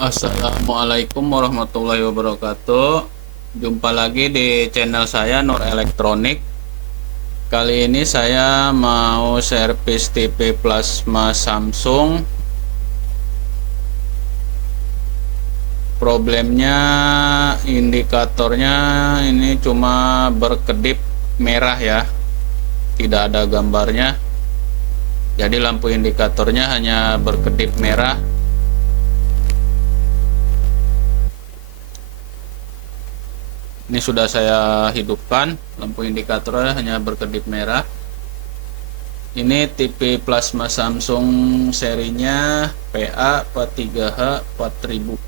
Assalamualaikum warahmatullahi wabarakatuh. Jumpa lagi di channel saya Nur Elektronik. Kali ini saya mau servis TV plasma Samsung. Problemnya indikatornya ini cuma berkedip merah ya, tidak ada gambarnya. Jadi lampu indikatornya hanya berkedip merah. Ini sudah saya hidupkan, lampu indikatornya hanya berkedip merah. Ini TV plasma Samsung serinya PA43H 4000.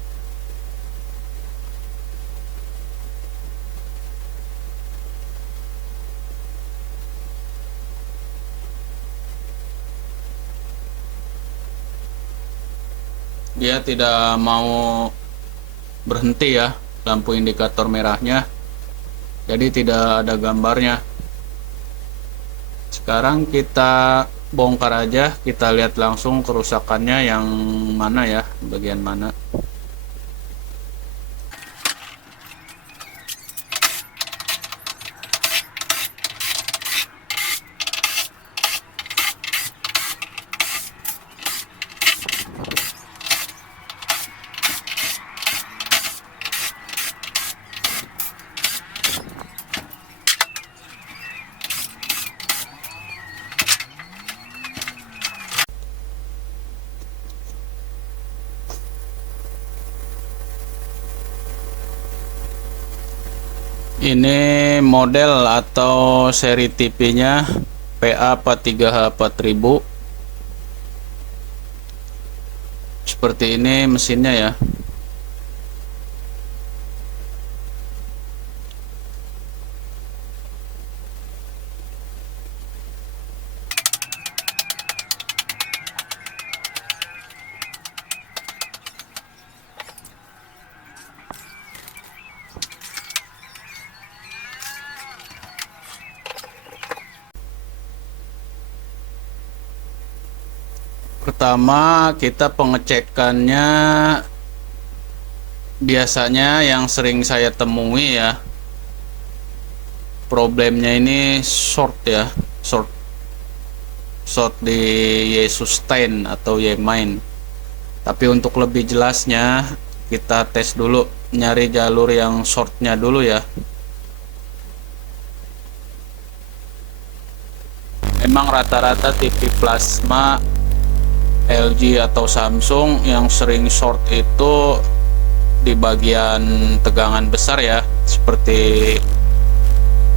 Dia tidak mau berhenti ya, lampu indikator merahnya. Jadi tidak ada gambarnya. Sekarang kita bongkar aja, kita lihat langsung kerusakannya yang mana ya, bagian mana. Ini model atau seri TV-nya PA43H 4000. Seperti ini mesinnya ya. Pertama, kita pengecekannya biasanya yang sering saya temui ya. Problemnya ini short ya, short di Y sustain atau Y main. Tapi untuk lebih jelasnya kita tes dulu, nyari jalur yang shortnya dulu ya. Memang rata-rata TV plasma LG atau Samsung yang sering short itu di bagian tegangan besar ya, seperti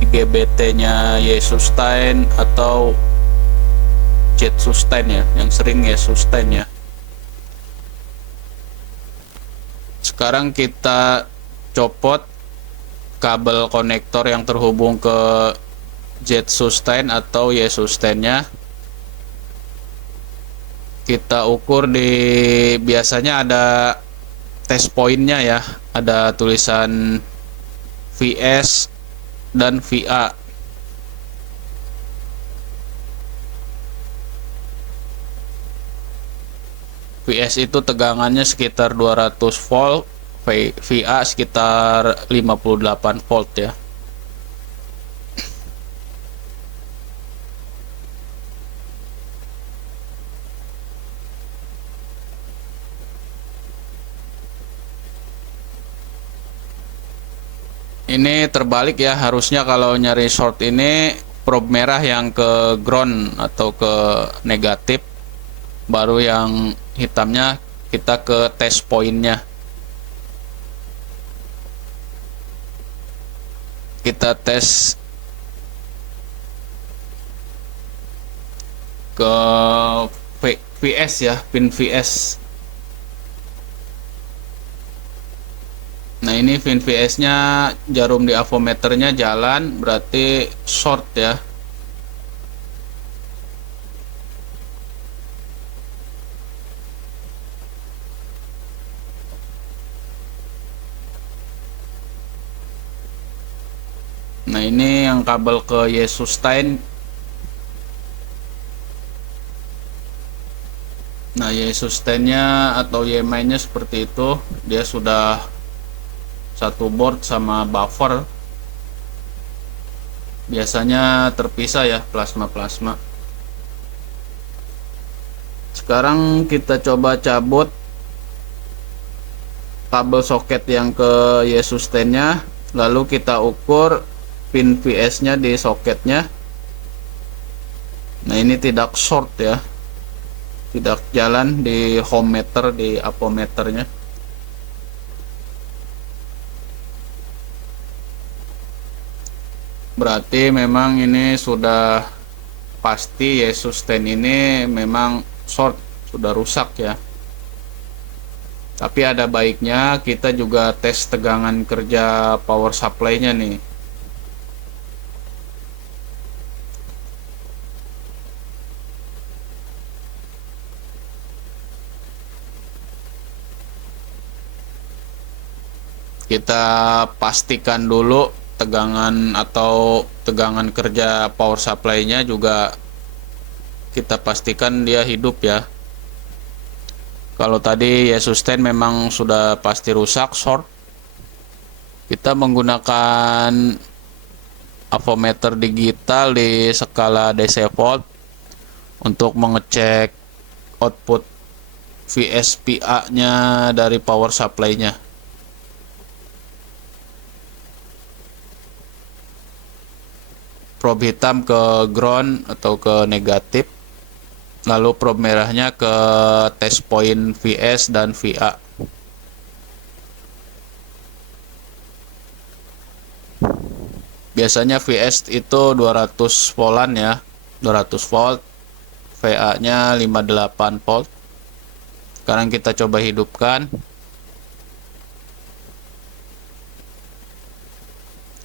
IGBT-nya Y sustain atau Z sustain ya, yang sering Y sustain ya. Sekarang kita copot kabel konektor yang terhubung ke Z sustain atau Y sustain-nya. Kita ukur di, biasanya ada test point-nya ya, ada tulisan VS dan VA. VS itu tegangannya sekitar 200 volt, VA sekitar 58 volt ya. Ini terbalik ya, harusnya kalau nyari short ini probe merah yang ke ground atau ke negatif, baru yang hitamnya kita ke test point-nya. Kita tes ke VS ya, pin VS. Nah ini pin VS-nya, jarum di avometernya jalan, berarti short ya. Nah ini yang kabel ke Y sustain. Nah, Y sustain-nya atau Y main-nya seperti itu. Dia sudah satu board sama buffer. Biasanya terpisah ya plasma-plasma. Sekarang kita coba cabut kabel soket yang ke Y sustain-nya, lalu kita ukur pin VS-nya di soketnya. Nah, ini tidak short ya. Tidak jalan di home meter, di apometernya. Berarti memang ini sudah pasti ya, sustain ini memang short, sudah rusak ya. Tapi ada baiknya kita juga tes tegangan kerja power supply-nya nih. Kita pastikan dulu tegangan atau tegangan kerja power supply-nya juga kita pastikan dia hidup ya. Kalau tadi ya sustain memang sudah pasti rusak, short. Kita menggunakan avometer digital di skala DC volt untuk mengecek output VSPA-nya dari power supply-nya. Probe hitam ke ground atau ke negatif, lalu probe merahnya ke test point VS dan VA. Biasanya VS itu 200 voltan ya, 200 volt, VA nya 58 volt. Sekarang kita coba hidupkan.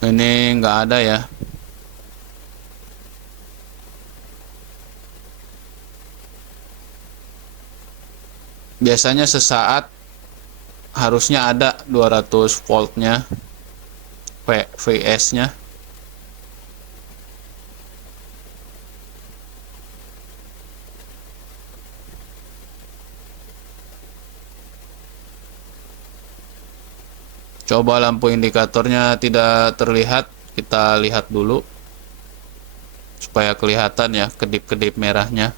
Ini nggak ada ya. Biasanya sesaat harusnya ada 200 voltnya VS nya. Coba lampu indikatornya tidak terlihat, kita lihat dulu supaya kelihatan ya kedip-kedip merahnya.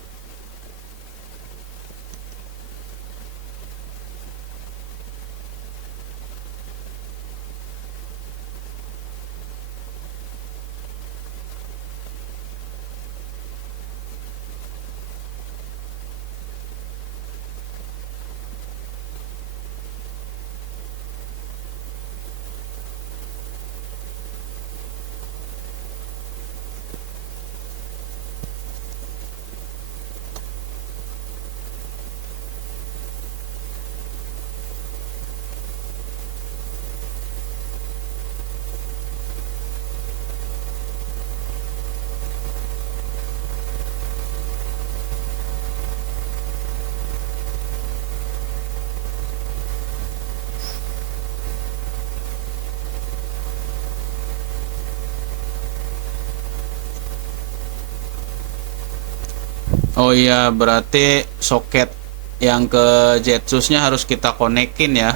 Oh iya, berarti soket yang ke Jetsus-nya harus kita konekin ya,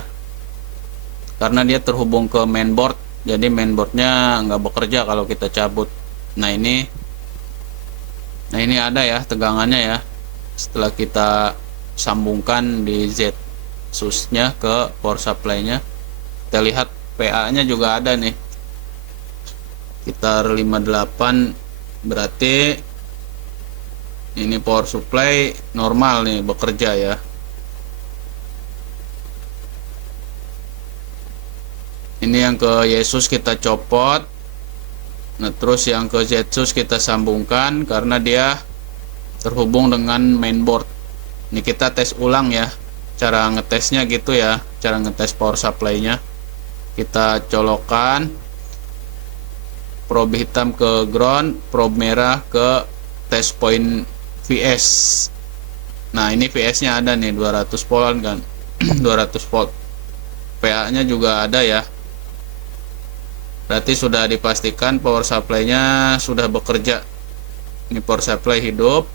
karena dia terhubung ke mainboard. Jadi mainboardnya nggak bekerja kalau kita cabut. Nah ini ada ya tegangannya ya. Setelah kita sambungkan di Jetsus-nya ke power supply-nya, kita lihat PA-nya juga ada nih, sekitar 58. Berarti ini power supply normal nih, bekerja ya. Ini yang ke Yesus kita copot. Nah, terus yang ke Zetsus kita sambungkan karena dia terhubung dengan mainboard. Ini kita tes ulang ya. Cara ngetesnya gitu ya, cara ngetes power supply-nya. Kita colokkan probe hitam ke ground, probe merah ke test point VS. Nah ini VS nya ada nih 200 volt kan. 200 volt. PA nya juga ada ya. Berarti sudah dipastikan power supply nya sudah bekerja. Ini power supply hidup.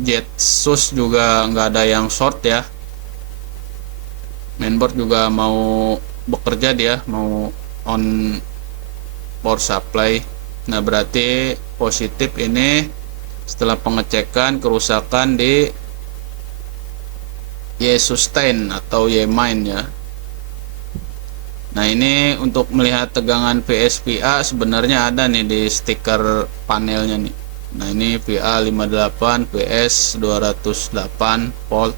Jetsus juga nggak ada yang short ya. Mainboard juga mau bekerja, dia mau on power supply. Nah berarti positif ini setelah pengecekan kerusakan di Y sustain atau Y main ya. Nah ini untuk melihat tegangan VSPA sebenarnya ada nih di stiker panelnya nih. Nah ini VA 58 PS 208 volt.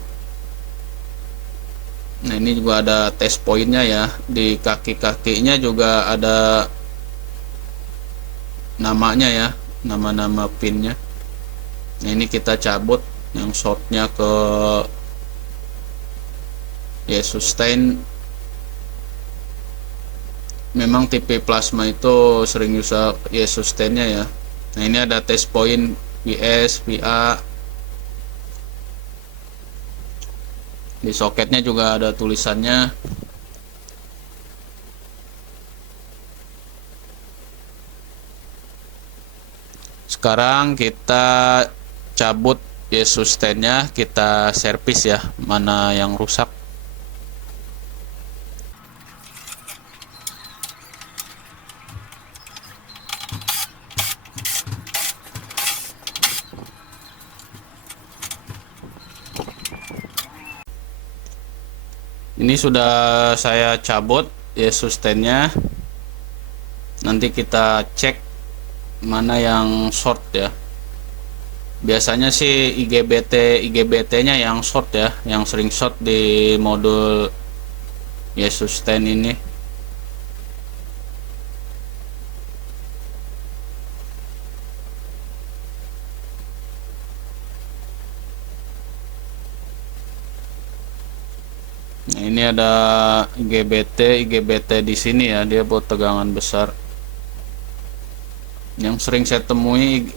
Nah ini juga ada test pointnya ya. Di kaki-kakinya juga ada namanya ya, nama-nama pinnya. Nah ini kita cabut yang shortnya ke ya sustain. Memang tipe plasma itu sering usah ya sustainnya ya. Nah ini ada test point VS, VA. Di soketnya juga ada tulisannya. Sekarang kita cabut ya sustainnya, kita servis ya, mana yang rusak. Ini sudah saya cabut ya sustainnya. Nanti kita cek mana yang short ya. Biasanya sih IGBT-nya yang short ya, yang sering short di modul ya sustain ini. Nah, ini ada IGBT di sini ya, dia buat tegangan besar. Yang sering saya temui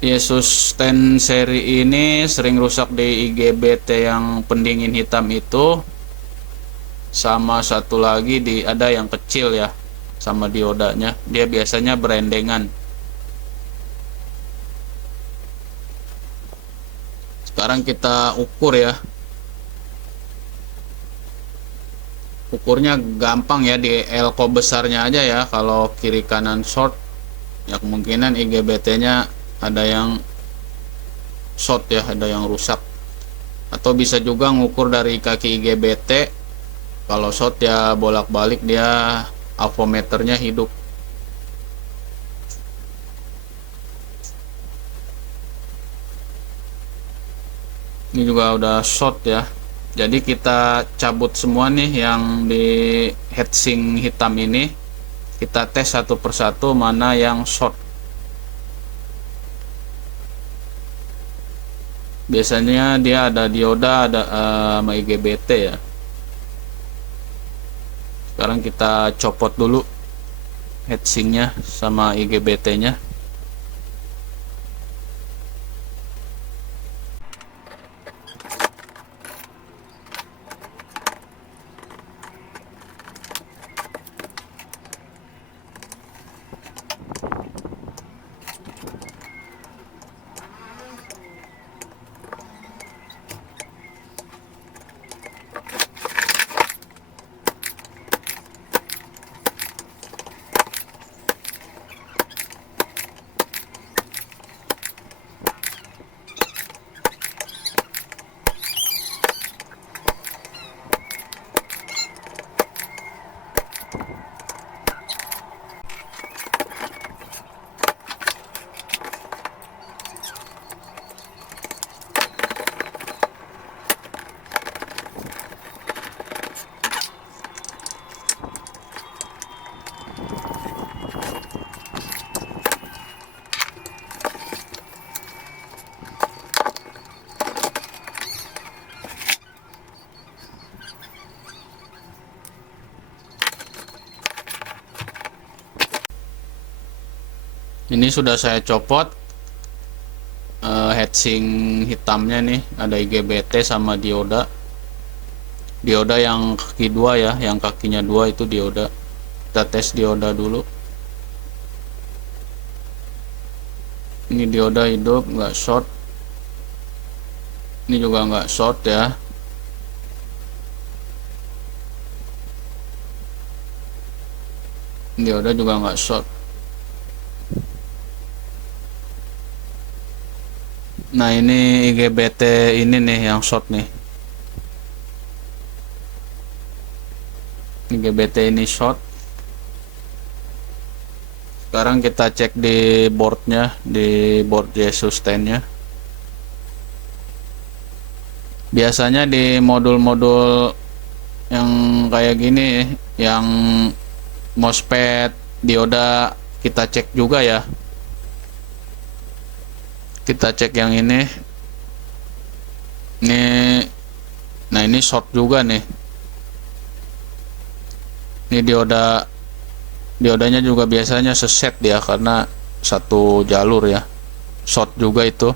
Yesus 10 seri ini sering rusak di IGBT yang pendingin hitam itu, sama satu lagi ada yang kecil ya, sama diodanya, dia biasanya berendengan. Sekarang kita ukur ya. Ukurnya gampang ya, di elko besarnya aja ya. Kalau kiri kanan short ya kemungkinan IGBT-nya ada yang short ya, ada yang rusak. Atau bisa juga ngukur dari kaki IGBT. Kalau short ya bolak-balik, dia avometernya hidup. Ini juga udah short ya. Jadi kita cabut semua nih yang di heatsink hitam ini. Kita tes satu persatu mana yang short. Biasanya dia ada dioda, ada sama IGBT ya. Sekarang kita copot dulu heatsinknya sama IGBT-nya. Ini sudah saya copot heatsink hitamnya nih, ada IGBT sama dioda. Dioda yang kaki dua ya, yang kakinya dua itu dioda. Kita tes dioda dulu. Ini dioda hidup, nggak short. Ini juga nggak short ya. Dioda juga nggak short. Nah ini IGBT ini nih yang short nih. IGBT ini short. Sekarang kita cek di boardnya, di board Jesus 10 nya. Biasanya di modul-modul yang kayak gini, yang MOSFET, dioda, kita cek juga ya. Kita cek yang ini. Nah ini short juga nih. Ini diodanya juga biasanya seset dia karena satu jalur ya. Short juga itu.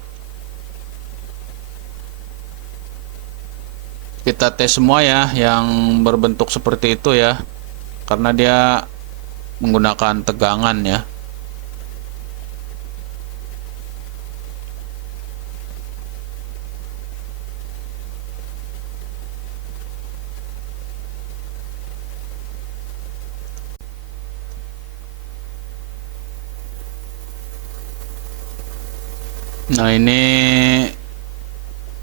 Kita tes semua ya yang berbentuk seperti itu ya, karena dia menggunakan tegangan ya. Nah ini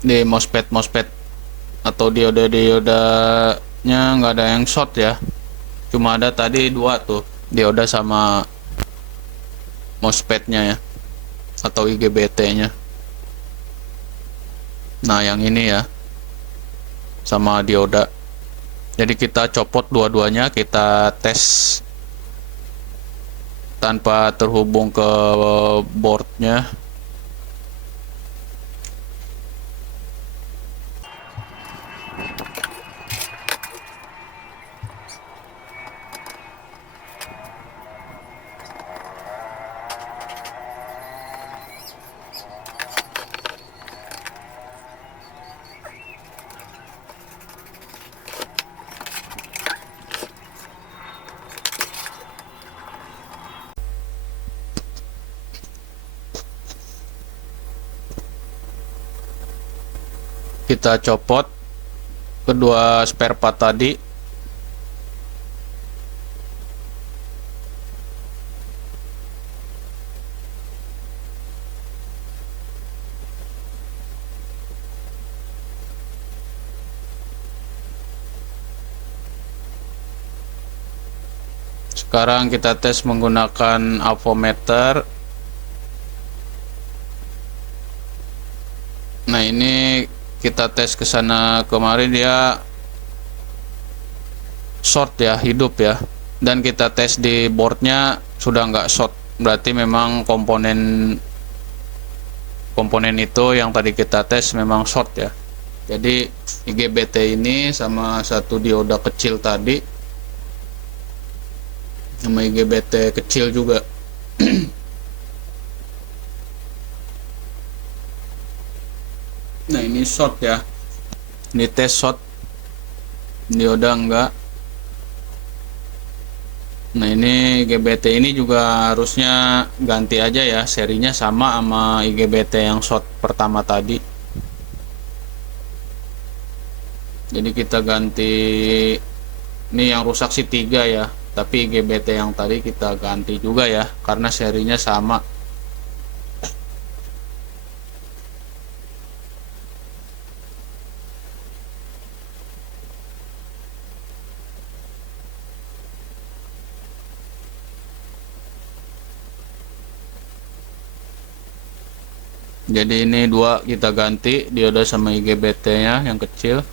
di MOSFET atau dioda-diodanya nggak ada yang short ya, cuma ada tadi dua tuh, dioda sama MOSFET-nya ya, atau IGBT-nya. Nah yang ini ya, sama dioda. Jadi kita copot dua-duanya, kita tes tanpa terhubung ke boardnya. Kita copot kedua spare part tadi. Sekarang kita tes menggunakan avometer. Nah ini kita tes ke sana kemari, dia short ya, hidup ya. Dan kita tes di boardnya sudah nggak short, berarti memang komponen itu yang tadi kita tes memang short ya. Jadi IGBT ini sama satu dioda kecil tadi, sama IGBT kecil juga. Nah ini short ya, ini tes short, dioda enggak. Nah ini IGBT ini juga harusnya ganti aja ya, serinya sama IGBT yang short pertama tadi. Jadi kita ganti, ini yang rusak sih 3 ya, tapi IGBT yang tadi kita ganti juga ya, karena serinya sama. Jadi ini dua kita ganti, dioda sama IGBT nya yang kecil.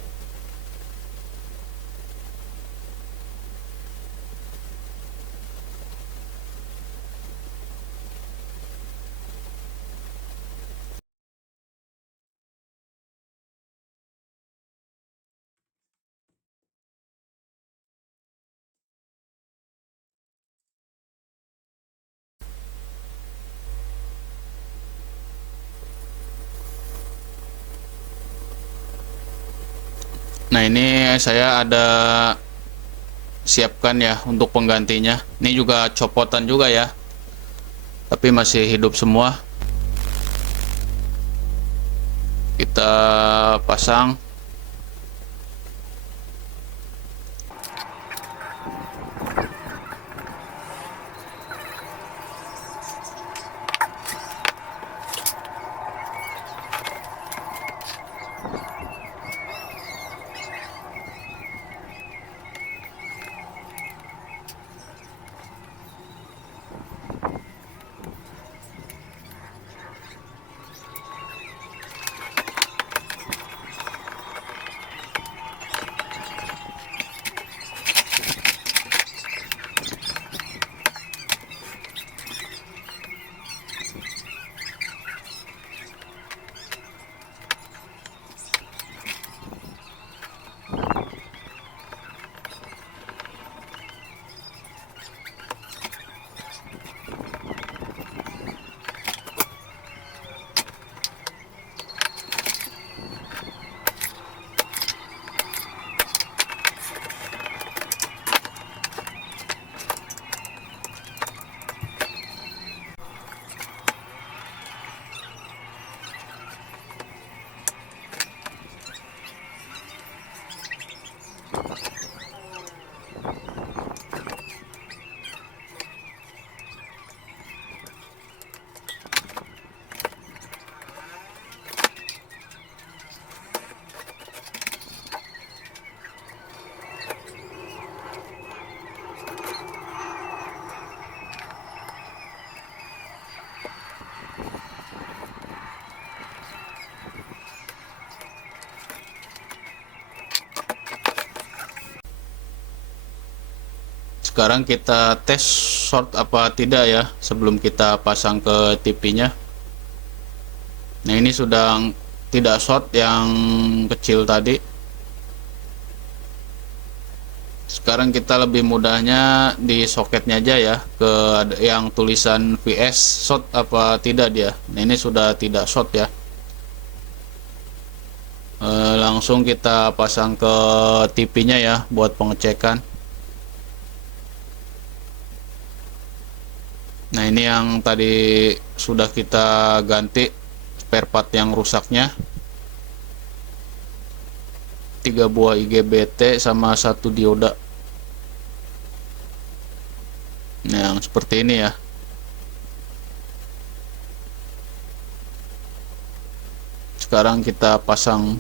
Nah ini saya ada siapkan ya untuk penggantinya. Ini juga copotan juga ya, tapi masih hidup semua. Kita pasang. Sekarang kita tes short apa tidak ya sebelum kita pasang ke TV-nya. Nah, ini sudah tidak short yang kecil tadi. Sekarang kita lebih mudahnya di soketnya aja ya, ke yang tulisan VS short apa tidak dia. Nah, ini sudah tidak short ya. Langsung kita pasang ke TV-nya ya buat pengecekan. Nah, ini yang tadi sudah kita ganti spare part yang rusaknya, 3 buah IGBT sama 1 dioda. Nah, yang seperti ini ya. Sekarang kita pasang.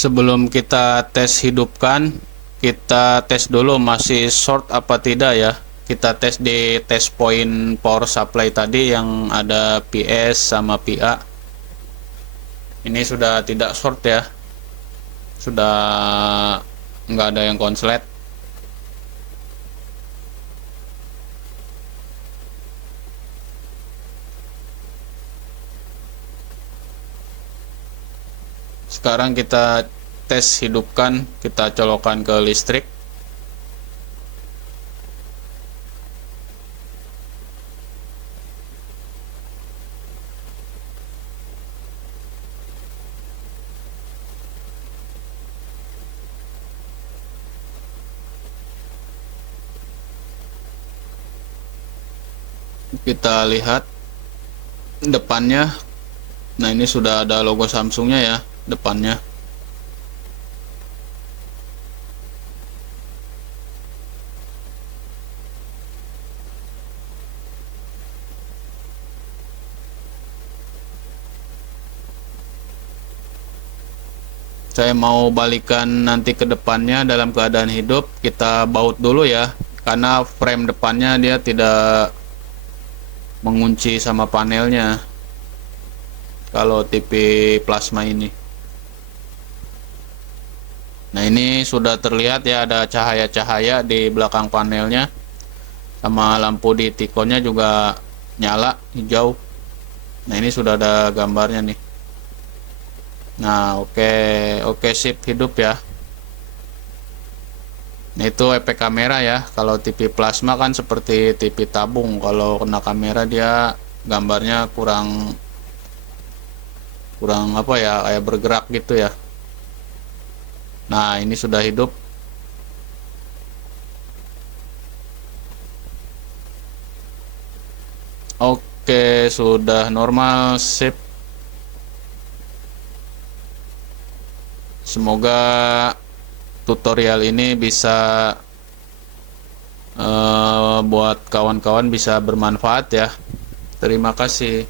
Sebelum kita tes hidupkan, kita tes dulu masih short apa tidak ya. Kita tes di test point power supply tadi yang ada PS sama PA. Ini sudah tidak short ya, sudah nggak ada yang konslet. Sekarang kita tes hidupkan, kita colokkan ke listrik. Kita lihat depannya. Nah, ini sudah ada logo Samsungnya ya depannya. Saya mau balikan nanti ke depannya dalam keadaan hidup. Kita baut dulu ya, karena frame depannya dia tidak mengunci sama panelnya kalau TV plasma ini. Nah, ini sudah terlihat ya, ada cahaya-cahaya di belakang panelnya, sama lampu di tikonnya juga nyala hijau. Nah, ini sudah ada gambarnya nih. Nah, oke sip, hidup ya. Nah, itu efek kamera ya. Kalau TV plasma kan seperti TV tabung, kalau kena kamera dia gambarnya kurang apa ya, kayak bergerak gitu ya. Nah, ini sudah hidup. Oke, sudah normal, sip. Semoga tutorial ini bisa buat kawan-kawan bisa bermanfaat ya. Terima kasih.